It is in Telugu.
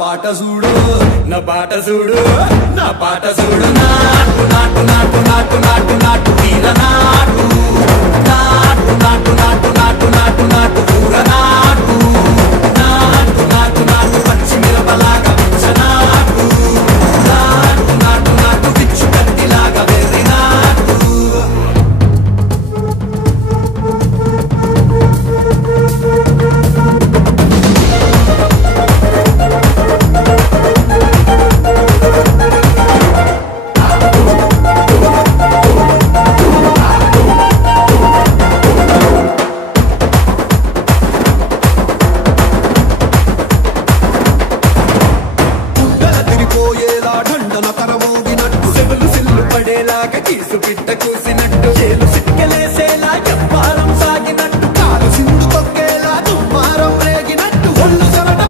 పాట చూడు నా పాట చూడు నా పాట చూడు నాటు నాటు నాటు నాటు నాటు నాటు తీర నాటు నాటు నాటు నాటు నాటు నాటు నాటు ఊర నాటు